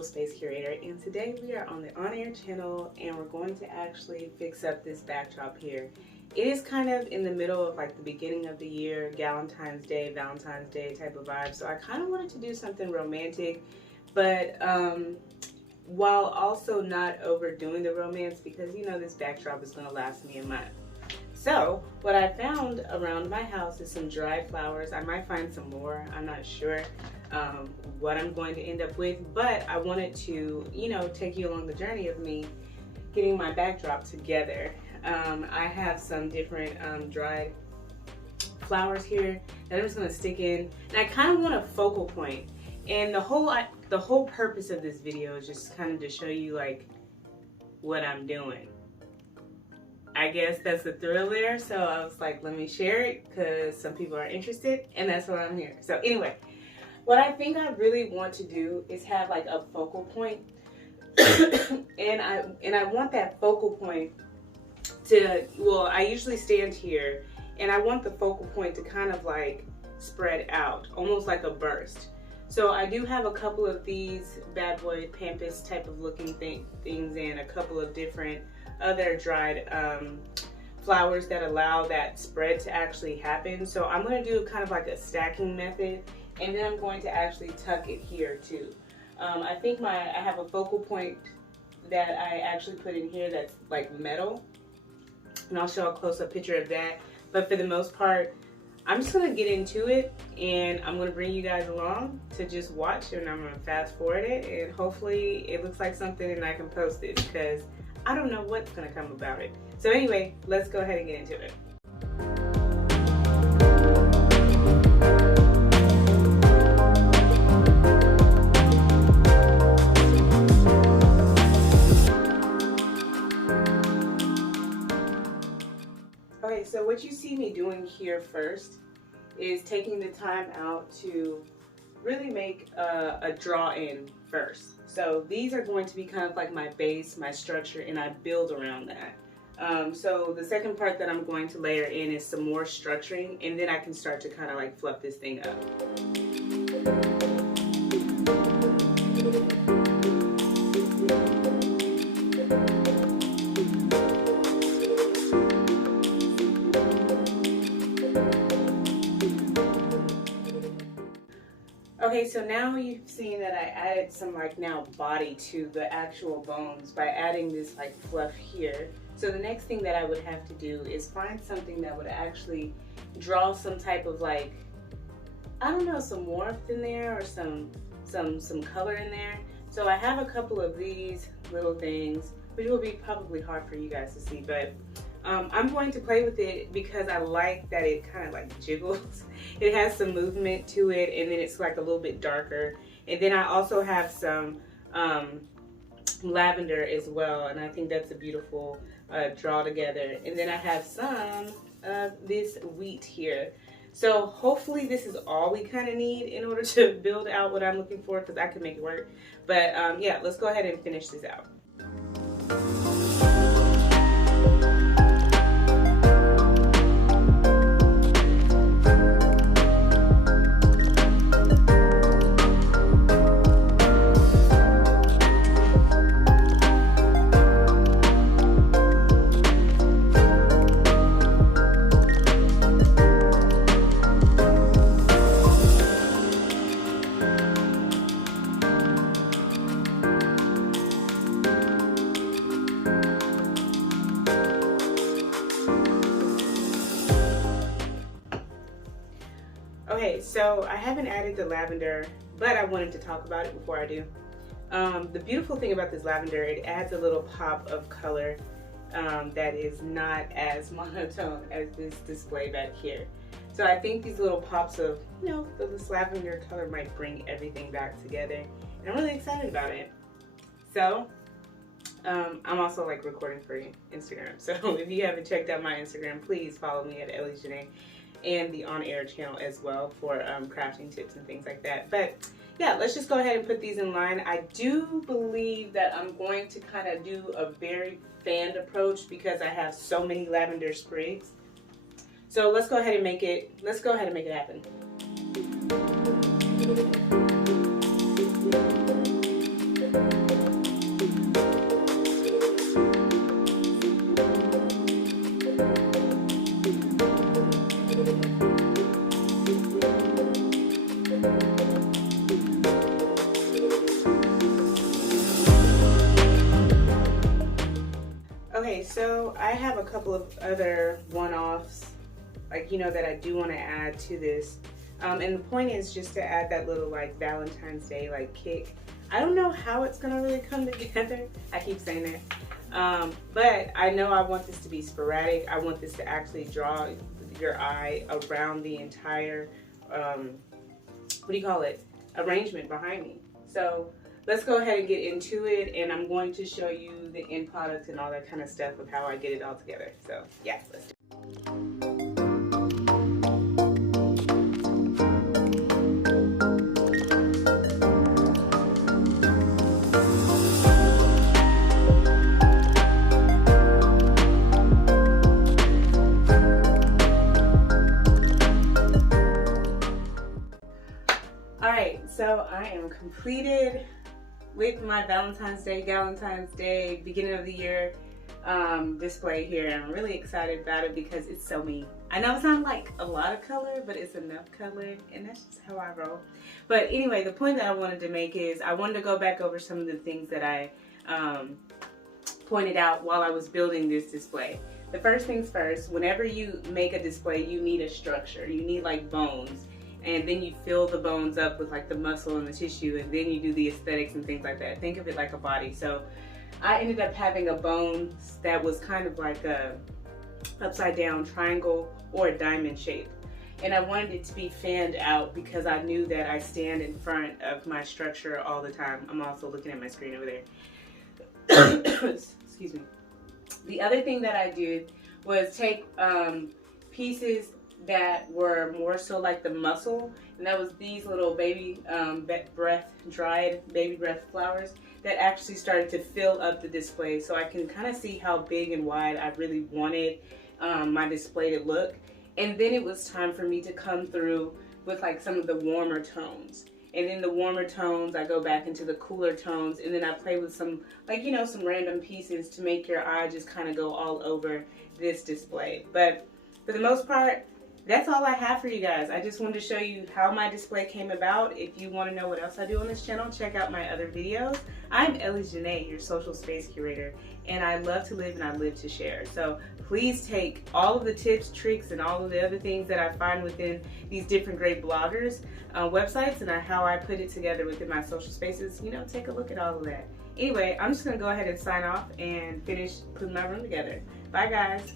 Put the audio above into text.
Social Space Curator, and today we are on the on-air channel and we're going to actually fix up this backdrop here. It is kind of in the middle of like the beginning of the year, Valentine's Day type of vibe, so I kind of wanted to do something romantic, but while also not overdoing the romance, because you know this backdrop is going to last me a month. So what I found around my house is some dried flowers. I might find some more, I'm not sure what I'm going to end up with, but I wanted to, you know, take you along the journey of me getting my backdrop together. I have some different dried flowers here that I'm just going to stick in, and I kind of want a focal point. And the whole purpose of this video is just kind of to show you like what I'm doing. I guess that's the thrill there, so I was like, let me share it because some people are interested, and that's why I'm here. So anyway, what I think I really want to do is have like a focal point, and I want that focal point to, well, I usually stand here, and I want the focal point to kind of like spread out, almost like a burst. So I do have a couple of these bad boy pampas type of looking things and a couple of different other dried flowers that allow that spread to actually happen. So I'm going to do kind of like a stacking method, and then I'm going to actually tuck it here too. I think I have a focal point that I actually put in here that's like metal, and I'll show a close-up picture of that. But for the most part, I'm just going to get into it, and I'm going to bring you guys along to just watch, and I'm going to fast forward it, and hopefully it looks like something and I can post it, because I don't know what's going to come about it. So anyway, let's go ahead and get into it. Okay, so what you see me doing here first is taking the time out to really make a draw in first. So these are going to be kind of like my base, my structure, and I build around that. So the second part that I'm going to layer in is some more structuring, and then I can start to kind of like fluff this thing up. Okay, so now you've seen that I added some like now body to the actual bones by adding this like fluff here. So the next thing that I would have to do is find something that would actually draw some type of like, I don't know, some warmth in there or some color in there. So I have a couple of these little things, which will be probably hard for you guys to see, but I'm going to play with it because I like that it kind of like jiggles. It has some movement to it, and then it's like a little bit darker. And then I also have some lavender as well, and I think that's a beautiful draw together. And then I have some of this wheat here. So hopefully this is all we kind of need in order to build out what I'm looking for, because I can make it work. But yeah, let's go ahead and finish this out. Okay, so I haven't added the lavender, but I wanted to talk about it before I do. The beautiful thing about this lavender, it adds a little pop of color that is not as monotone as this display back here. So I think these little pops of, you know, this lavender color might bring everything back together, and I'm really excited about it. So I'm also like recording for Instagram, so if you haven't checked out my Instagram, please follow me at Ellie Jńe, and the on-air channel as well for crafting tips and things like that. But yeah, let's just go ahead and put these in line. I do believe that I'm going to kind of do a very fanned approach because I have so many lavender sprigs. So let's go ahead and make it happen. so I have a couple of other one-offs, like, you know, that I do want to add to this. And the point is just to add that little like Valentine's Day like kick. I don't know how it's gonna really come together. I keep saying that. But I know I want this to be sporadic. I want this to actually draw your eye around the entire, what do you call it, arrangement behind me. So let's go ahead and get into it, and I'm going to show you the end product and all that kind of stuff of how I get it all together. So yeah, let's do it. So I am completed with my Valentine's Day, beginning of the year display here. And I'm really excited about it because it's so me. I know it's not like a lot of color, but it's enough color, and that's just how I roll. But anyway, the point that I wanted to make is I wanted to go back over some of the things that I pointed out while I was building this display. The first things first, whenever you make a display, you need a structure. You need like bones. And then you fill the bones up with like the muscle and the tissue, and then you do the aesthetics and things like that. Think of it like a body. So I ended up having a bone that was kind of like a upside down triangle or a diamond shape. And I wanted it to be fanned out because I knew that I stand in front of my structure all the time. I'm also looking at my screen over there. Excuse me. The other thing that I did was take pieces that were more so like the muscle, and that was these little baby dried baby breath flowers that actually started to fill up the display, so I can kind of see how big and wide I really wanted my display to look. And then it was time for me to come through with like some of the warmer tones, and in the warmer tones I go back into the cooler tones, and then I play with some, like, you know, some random pieces to make your eye just kind of go all over this display. But for the most part, that's all I have for you guys. I just wanted to show you how my display came about. If you want to know what else I do on this channel, check out my other videos. I'm Ellie Jńe, your social space curator, and I love to live and I live to share. So please take all of the tips, tricks, and all of the other things that I find within these different great bloggers' websites and how I put it together within my social spaces. You know, take a look at all of that. Anyway, I'm just going to go ahead and sign off and finish putting my room together. Bye, guys.